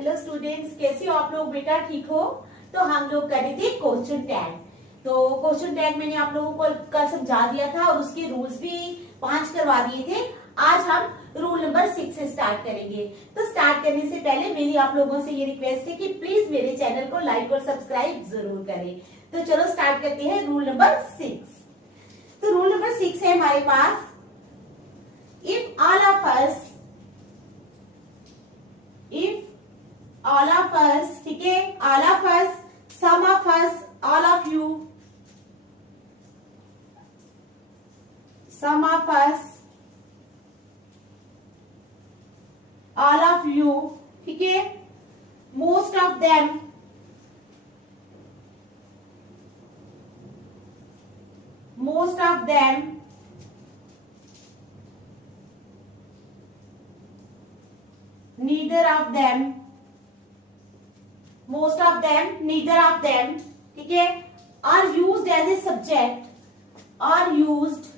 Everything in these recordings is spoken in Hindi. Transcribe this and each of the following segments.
हेलो स्टूडेंट्स, कैसे हो आप लोग? बेटा ठीक हो? तो हम लोग कर रहे थे क्वेश्चन टैग। तो क्वेश्चन टैग मैंने आप लोगों को कल समझा दिया था और उसके रूल्स भी 5 करवा दिए थे। आज हम रूल नंबर 6 से स्टार्ट करेंगे। तो स्टार्ट करने से पहले मेरी आप लोगों से ये रिक्वेस्ट है कि प्लीज मेरे चैनल को लाइक और सब्सक्राइब जरूर करें। तो चलो स्टार्ट करते हैं रूल नंबर 6। तो रूल नंबर 6 है हमारे पास, इफ ऑल ऑफ अस, ठीक है, all of us, some of us, all of you, some of us, all of you, ठीक है, most of them, most of them, neither of them, most of them, neither of them, ठीक है, are used as a subject, are used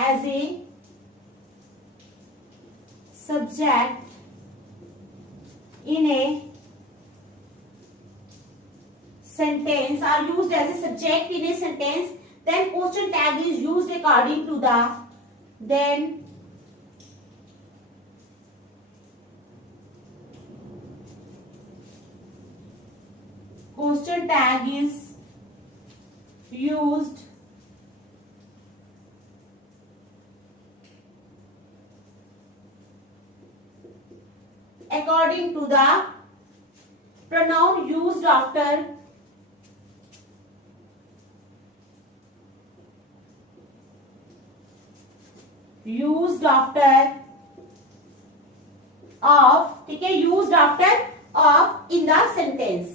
as a subject in a sentence, are used as a subject in a sentence, then question tag is used according to the, then question tag is used according to the pronoun used after of, ठीक है, used after of in the sentence।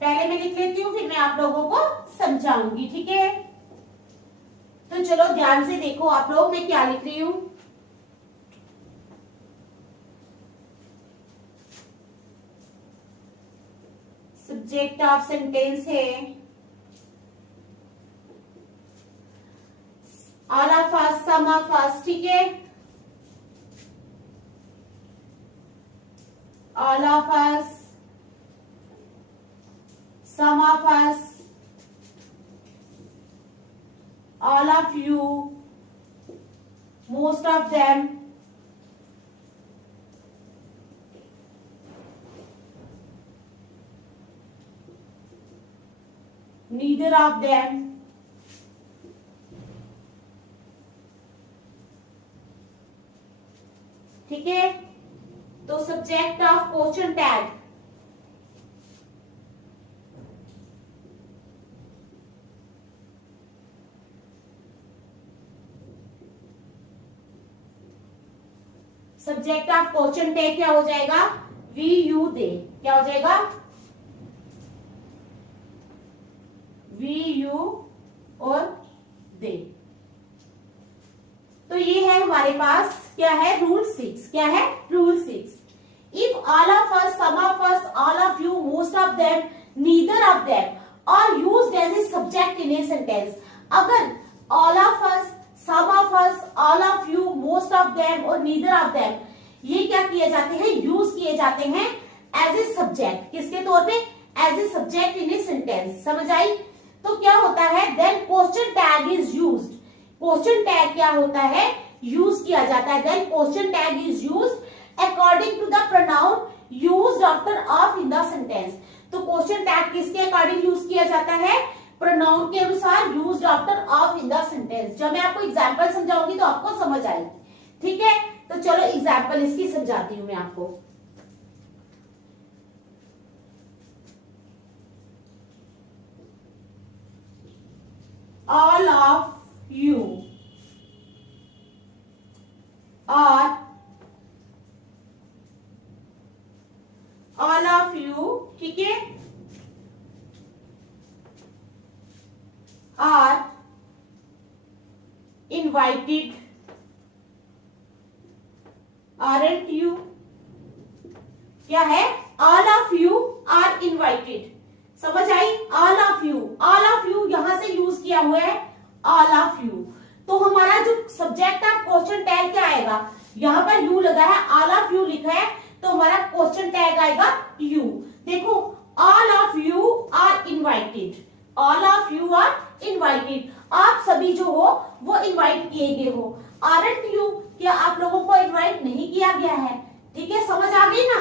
पहले मैं लिख लेती हूँ, फिर मैं आप लोगों को समझाऊंगी, ठीक है। तो चलो ध्यान से देखो आप लोग, मैं क्या लिख रही हूं। सब्जेक्ट ऑफ सेंटेंस है all of us, some of us, ठीक है, all of us, some of us, all of you, most of them, neither of them, ठीक है। तो subject of question tag, subject of question tag क्या हो जाएगा? वी, यू, दे। क्या हो जाएगा? वी, यू और दे। तो ये है हमारे पास, क्या है, रूल 6। क्या है? Rule 6। If all of us, some of us, all of you, most of them, neither of them are used as a subject in a sentence. अगर all of us, some of us, all of you, most of them और नीदर ऑफ देम, ये क्या किए जाते हैं? यूज किए जाते हैं एज ए सब्जेक्ट। किसके तौर पे? As a subject in a sentence. समझ आई? तो क्या होता है? Then question tag is used. Question tag क्या होता है? यूज किया जाता है। Then question tag is used according to the pronoun used after of in the sentence. तो क्वेश्चन टैग किसके अकॉर्डिंग यूज किया जाता है? प्रोनाउन के अनुसार, used after of in the sentence. जब मैं आपको एग्जांपल समझाऊंगी तो आपको समझ आएगी, ठीक है। तो चलो एग्जांपल इसकी समझाती हूं मैं आपको। ऑल ऑफ यू और ऑल ऑफ यू, ठीक है, आर इनवाइटेड, आरंट यू। क्या है? All of you are invited. समझ आई? All of you, all of you यहां से यूज किया हुआ है, ऑल ऑफ यू, लगा है, ऑल ऑफ यू लिखा है, तो हमारा क्वेश्चन टैग आएगा यू। देखो all of you are invited, all of you are invited, आप सभी जो हो वो इनवाइट किए गए हो। आरंट यू, क्या आप लोगों को इनवाइट नहीं किया गया है? ठीक है, समझ आ गई ना?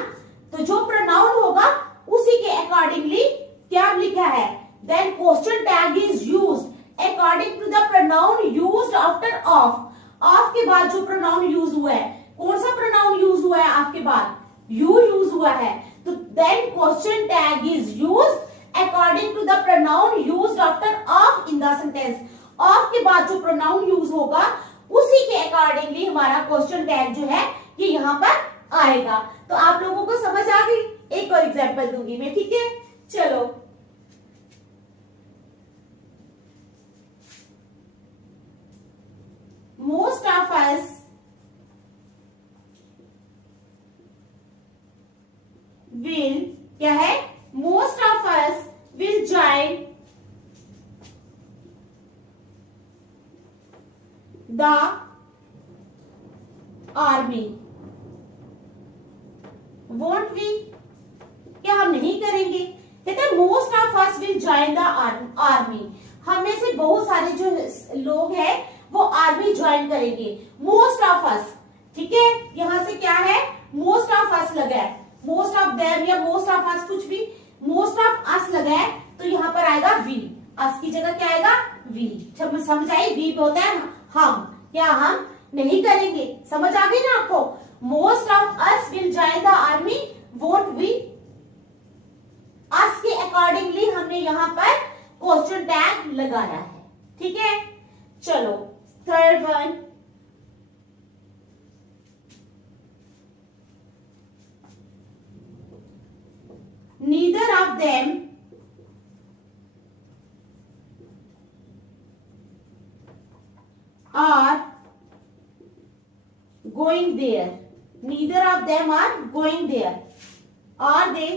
तो जो प्रोनाउन होगा उसी के अकॉर्डिंगली क्या लिखा है, then question tag is used according to the pronoun used after of. Of के बाद जो प्रोनाउन यूज हुआ है, कौन सा प्रोनाउन यूज हुआ है ऑफ के बाद? यू यूज हुआ है, तो then question tag is used according to the pronoun used after of in the sentence. Of के बाद जो प्रोनाउन यूज होगा उसी के अकॉर्डिंगली हमारा क्वेश्चन टैग जो है ये यहाँ पर आएगा। तो आप लोगों को समझ आ गई? एक और एग्जांपल दूंगी मैं, ठीक है? चलो, मोस्ट ऑफ अस विल, क्या है? Most of us will join the army. Won't we, क्या हम नहीं करेंगे? कहते हैं most of us will join the army, हम में से बहुत सारे जो लोग हैं वो आर्मी ज्वाइन करेंगे। मोस्ट ऑफ अस, ठीक है, यहां से क्या है? मोस्ट ऑफ अस लगा है, मोस्ट ऑफ देम या मोस्ट ऑफ अस, कुछ भी, मोस्ट ऑफ अस लगा है, तो यहाँ पर आएगा वी। अस की जगह क्या आएगा? वी। समझ आई? वी होता है हम, क्या हम नहीं करेंगे। समझ आ गई ना आपको? Most of us will join the army, won't we. Us के अकॉर्डिंगली हमने यहाँ पर क्वेश्चन टैग लगाया है, ठीक है? चलो, third one, neither of them are going there, neither of them are going there, are they,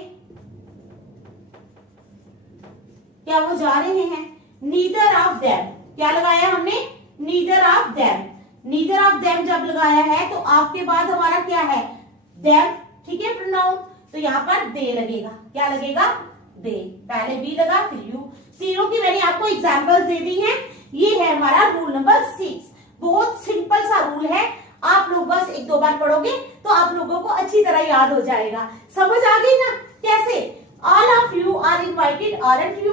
क्या वो जा रहे हैं? neither of them, क्या लगाया हमने? neither of them, neither of them जब लगाया है तो आपके बाद हमारा क्या है? them, ठीक है, प्रोनाउन, तो यहाँ पर दे लगेगा। क्या लगेगा? दे। पहले बी लगा, फिर यू। तीनों की मैंने आपको एग्जांपल्स दे दी हैं। ये है हमारा रूल नंबर 6। बहुत सिंपल सा रूल है, आप लोग बस एक दो बार पढ़ोगे तो आप लोगों को अच्छी तरह याद हो जाएगा। समझ आ गई ना? कैसे? All of you are invited, aren't you,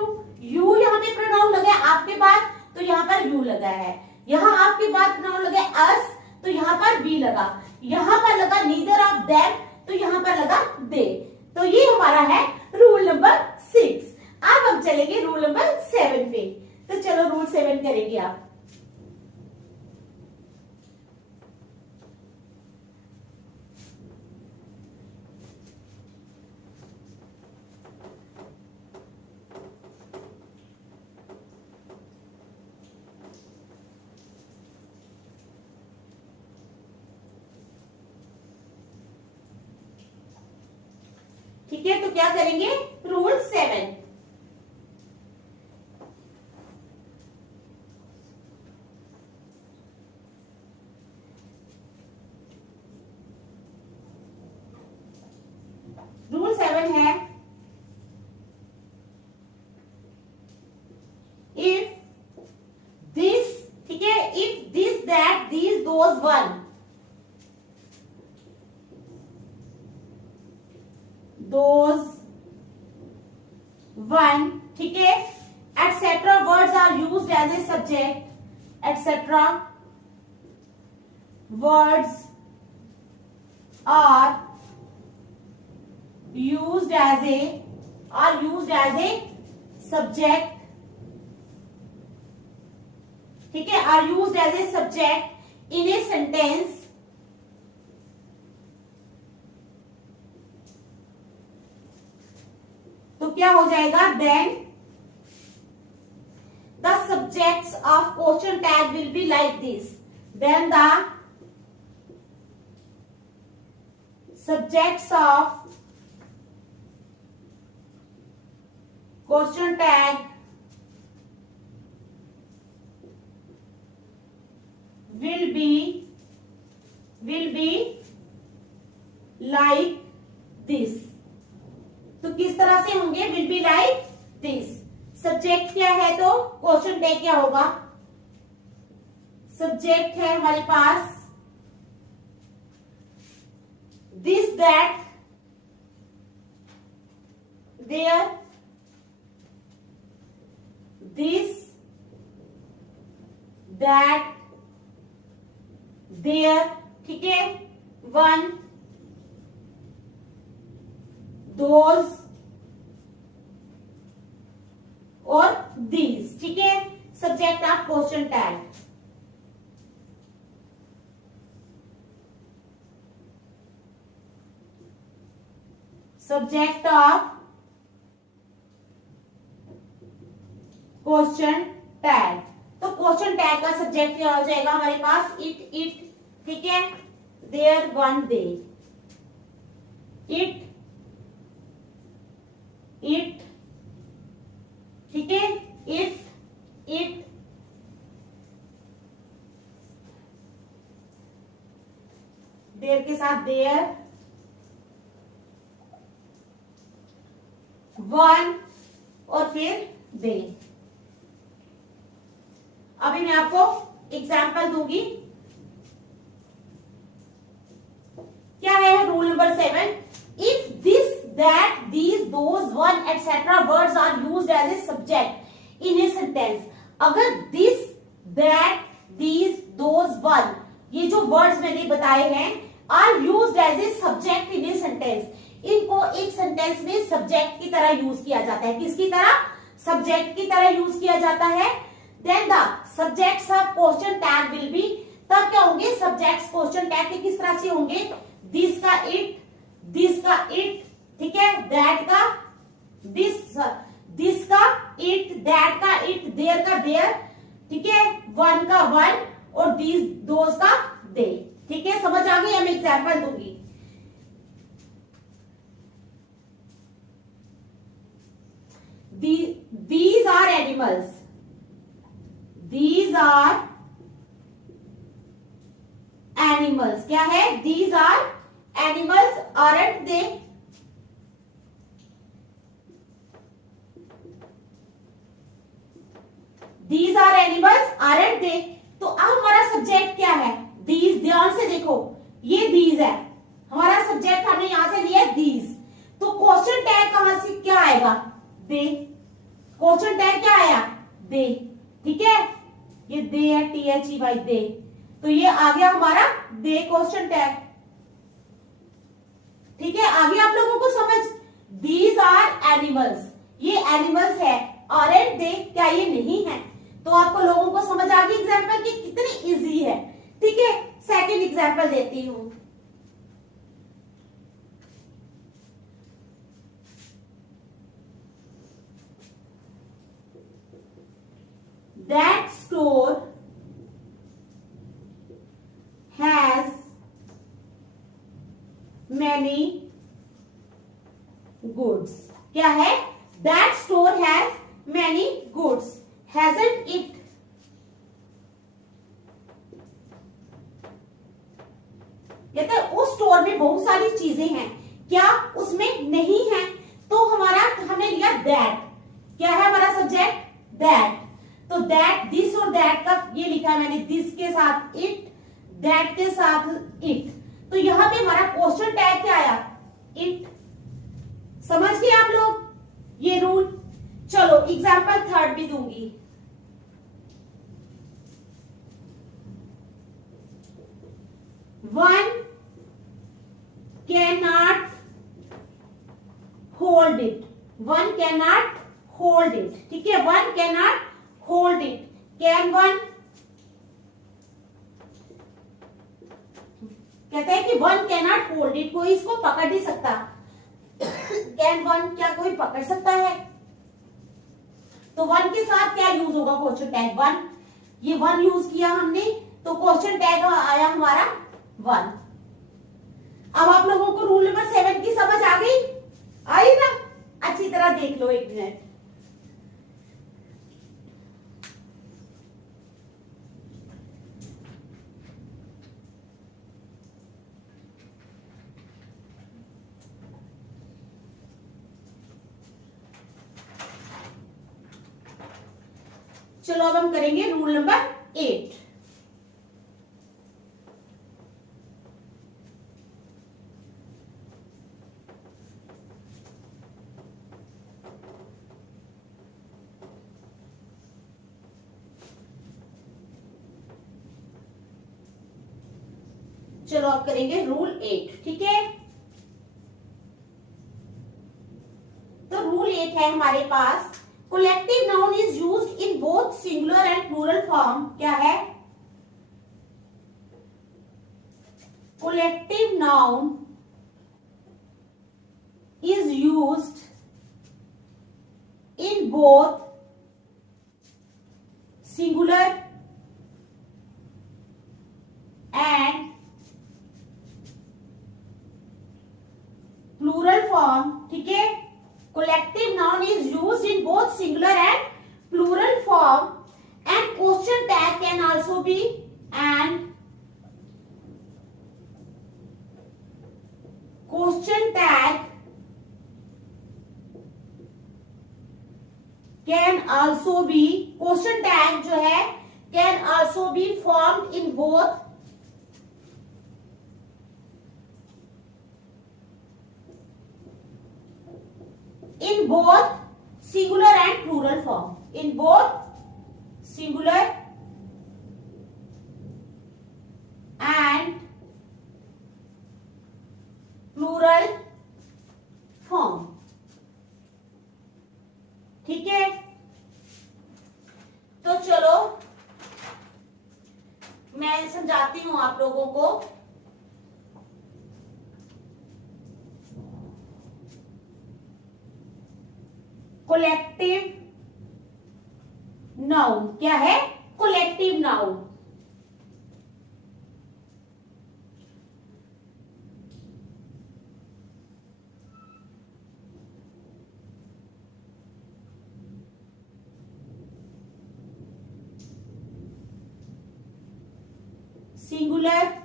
you यहाँ पे प्रोनाउन लगा है आपके बाद, तो यहाँ पर यू लगा है। यहाँ आपके बाद प्रोनाउन लगा अस, तो यहाँ पर बी लगा। यहाँ पर लगा नीदर ऑफ देम, तो यहाँ पर लगा दे। तो ये हमारा है रूल नंबर 6। अब हम चलेंगे रूल नंबर 7 पे। तो चलो रूल 7 करेंगे आप। ठीक है, तो क्या करेंगे? रूल 7। रूल 7 है, इफ दिस, ठीक है, if this that these those one, those one, ठीक है, etc. words are used as a subject, etc. words are used as a subject, ठीक है, are used as a subject in a sentence, तो क्या हो जाएगा? Then the subjects of question tag will be like this, then the subjects of question tag will be like this. तो किस तरह से होंगे? Will be like this. Subject क्या है? तो क्वेश्चन टैग क्या होगा? सब्जेक्ट है हमारे पास this, that, there, this, that, there, ठीक है, वन, दोज और दीज, ठीक है। Subject of question tag. Subject of question tag. तो क्वेश्चन टैग का सब्जेक्ट क्या हो जाएगा हमारे पास? इट, इट, ठीक है, there, one, they, it, it, ठीक है, इट, इट, देयर के साथ देयर, वन और फिर दे। अभी मैं आपको एग्जाम्पल दूंगी। क्या है rule number 7? If this, that, these, those, one etcetera words are used as a subject in a sentence. अगर this, that, these, those, one, ये जो वर्ड्स मैंने बताए हैं, are used as a subject in a sentence, इनको एक सेंटेंस में सब्जेक्ट की तरह यूज किया जाता है। किसकी तरह? सब्जेक्ट की तरह यूज किया जाता है। Then the subjects of question tag will be, तब क्या होंगे? सब्जेक्ट्स क्वेश्चन टैग के किस तरह से होंगे? दिस का इट, दिस का इट, ठीक है, दैट का दिस, दिस का इट, दैट का इट, देयर का देयर, ठीक है, वन का वन और दीज, दोज का दे, ठीक है। समझ आ गई? मैं एग्जाम्पल दूंगी। These are animals. These are animals. क्या है? These are animals, aren't they? These are animals, aren't they? तो अब हमारा सब्जेक्ट क्या है? These, ध्यान से देखो, ये these है हमारा सब्जेक्ट, हमने यहां से लिया these। तो क्वेश्चन टैग कहां से क्या आएगा? दे। क्वेश्चन टैग क्या आया? दे, ठीक है, ये दे है, THEY, दे। तो ये आ गया हमारा दे क्वेश्चन टैग, ठीक है। आगे आप लोगों को समझ? दीज आर एनिमल्स, ये एनिमल्स है, आरंट दे, क्या ये नहीं है? तो आपको लोगों को समझ आ गई एग्जाम्पल की कितनी इजी है, ठीक है। सेकेंड एग्जाम्पल देती हूं। That store has many goods. क्या है? That store has many goods. Hasn't it? कहते हैं उस स्टोर में बहुत सारी चीजें हैं, क्या उसमें नहीं है? तो हमारा हमने लिया दैट। क्या है हमारा सब्जेक्ट? दैट। तो दैट, दिस और दैट का ये लिखा है मैंने, दिस के साथ इट, दैट के साथ इट। तो यहां पे हमारा क्वेश्चन टैग क्या आया? इट। समझ गए आप लोग ये रूल? चलो एग्जाम्पल थर्ड भी दूंगी। One can not hold it, one can not hold it, ठीक है, one can not hold it. Can one, कहते हैं कि one can not hold it, कोई इसको पकड़ नहीं सकता। कैन वन, क्या कोई पकड़ सकता है? तो वन के साथ क्या यूज होगा? Question tag one. ये वन यूज किया हमने, तो क्वेश्चन टैग आया हमारा वन। अब आप लोगों को रूल नंबर 7 की समझ आ गई? आई ना? अच्छी तरह देख लो एक मिनट। चलो अब हम करेंगे रूल नंबर 8। चलो अब करेंगे रूल 8, ठीक है। तो रूल 8 है हमारे पास, collective noun is used in both singular and plural form. क्या है? Collective noun is used in both singular and plural form, ठीक है। Collective noun is used in both singular and plural form and question tag can also be and question tag can also be, question tag जो है can also be formed in both singular and plural form, in both singular and plural form, ठीक है। तो चलो मैं समझाती हूं आप लोगों को। कोलेक्टिव नाउन क्या है? Collective noun singular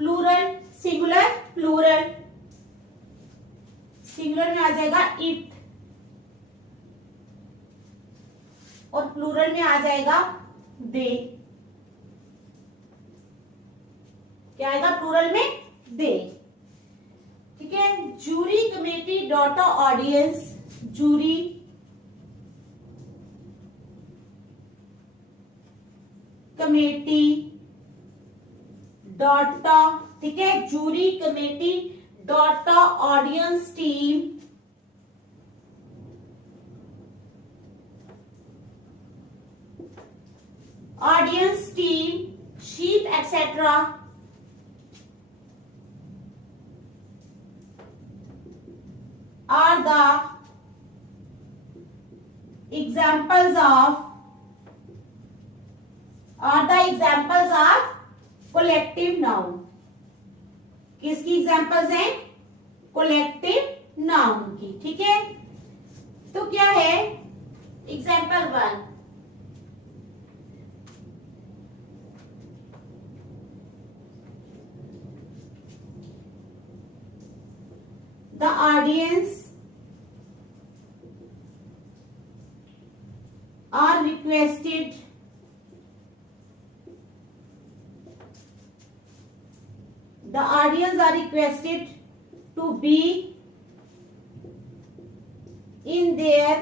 plural, singular plural, singular में आ जाएगा इट और प्लूरल में आ जाएगा दे। क्या आएगा प्लूरल में? दे, ठीक है। Jury committee data audience, jury committee data, ठीक है, jury committee data audience team sheep etcetera are the examples of collective noun. किसकी एग्जांपल्स हैं? कोलेक्टिव नाउन की, ठीक है। तो क्या है example 1? The audience are requested to be in their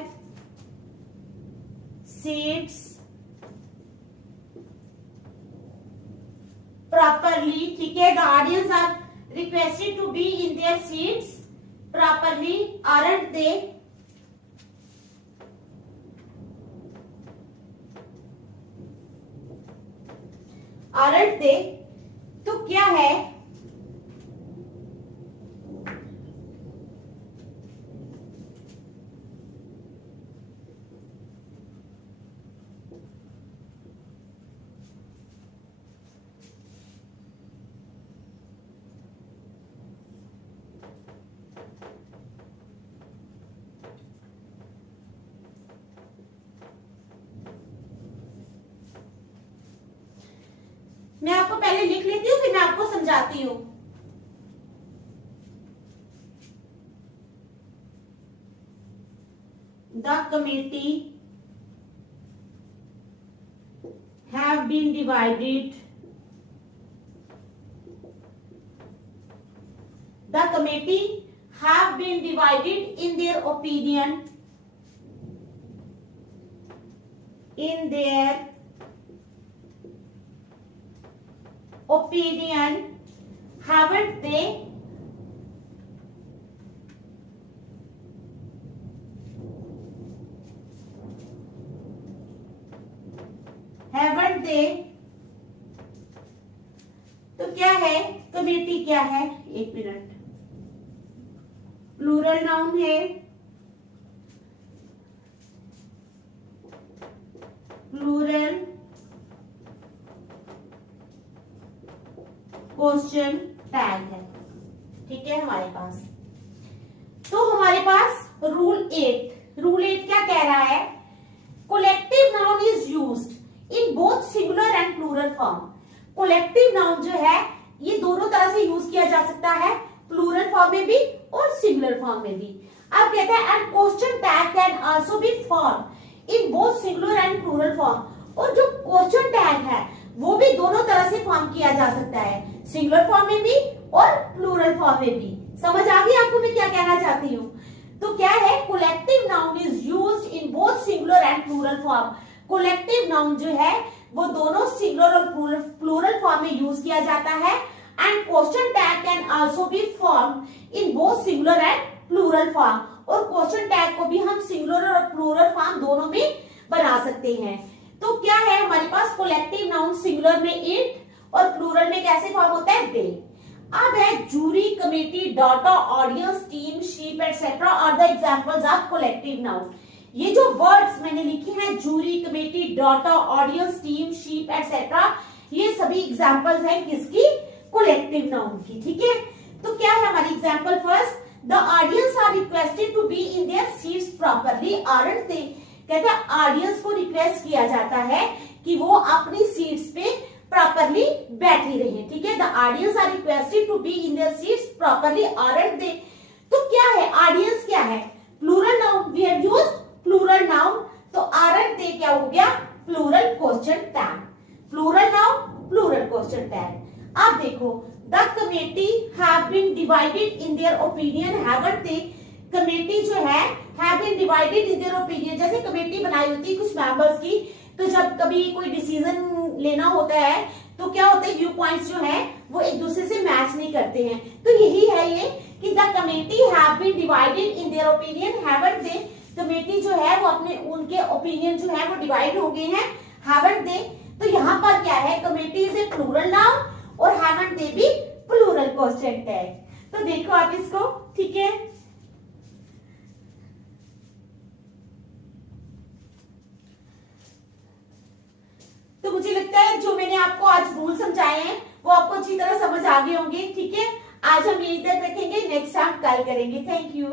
seats properly, ठीक है। The audience are requested to be in their seats properly, aren't they? Aren't they? तो क्या है? मैं आपको पहले लिख लेती हूँ, फिर मैं आपको समझाती हूँ। The committee have been divided. The committee have been divided in their opinion. In their opinion, haven't they? Haven't they? तो क्या है कमेटी, क्या है, एक मिनट, प्लूरल नाउन है, प्लूरल क्वेश्चन टैग है, ठीक है हमारे पास। तो हमारे पास रूल 8 क्या कह रहा है, collective noun is used in both singular and plural form. Collective noun जो है ये दोनों तरह से यूज किया जा सकता है, प्लूरल फॉर्म में भी और सिंगुलर फॉर्म में भी। अब कहते हैं and question tag can also be form in both singular and plural form. और जो क्वेश्चन टैग है वो भी दोनों तरह से फॉर्म किया जा सकता है, सिंगुलर फॉर्म में भी और प्लूरल फॉर्म में भी। समझ आ गई आपको मैं क्या कहना चाहती हूँ? तो क्या है, collective noun is used in both singular and plural form. Collective noun जो है वो दोनों सिंगुलर और प्लूरल फॉर्म में यूज किया जाता है। And question tag can also be formed in both singular and plural form. और क्वेश्चन टैग को भी हम सिंगुलर और प्लूरल फॉर्म दोनों में बना सकते हैं। तो क्या है हमारे पास, कोलेक्टिव नाउन सिंगुलर में इट और प्लूरल में कैसे फॉर्म होता है, दे। अब है jury, committee, data, audience, team, sheep etcetera are the examples of collective noun. ये जो वर्ड्स मैंने लिखे हैं, jury, committee, data, audience, team, sheep etcetera, ये सभी एग्जांपल्स हैं किसकी, कोलेक्टिव नाउन की, ठीक है। तो क्या है हमारी example, first, the audience are requested to be in their seats properly, aren't they. कहते हैं ऑडियंस को रिक्वेस्ट किया जाता है कि वो अपनी सीट्स पे प्रॉपरली बैठी रहे, ठीक है। The audience are requested to be in their seats properly, aren't they. तो क्या है, ऑडियंस क्या है, plural noun, we have used plural noun. तो आरंट दे क्या हो गया, plural question tag, plural noun, plural question tag. अब देखो, the committee have been divided in their opinion, haven't they. Committee जो है have been divided in their opinion, जैसे कमेटी बनाई होती है कुछ मेंबर्स की, तो जब कभी कोई डिसीजन लेना होता है तो क्या होता है, व्यू पॉइंट्स जो है वो एक दूसरे से मैच नहीं करते हैं। तो यही है ये कि the committee have been divided in their opinion, haven't they. Committee जो है वो अपने उनके ओपिनियन जो है वो डिवाइड हो गए हैं, हैवंट दे। तो यहाँ पर क्या है, committee is a plural noun और हैवंट दे भी प्लूरल क्वेश्चन टैग। तो देखो आप इसको, ठीक है। तो मुझे लगता है जो मैंने आपको आज रूल समझाए हैं वो आपको अच्छी तरह समझ आ गए होंगे, ठीक है। आज हम यहीं तक रखेंगे, नेक्स्ट टाइम कल करेंगे। Thank you.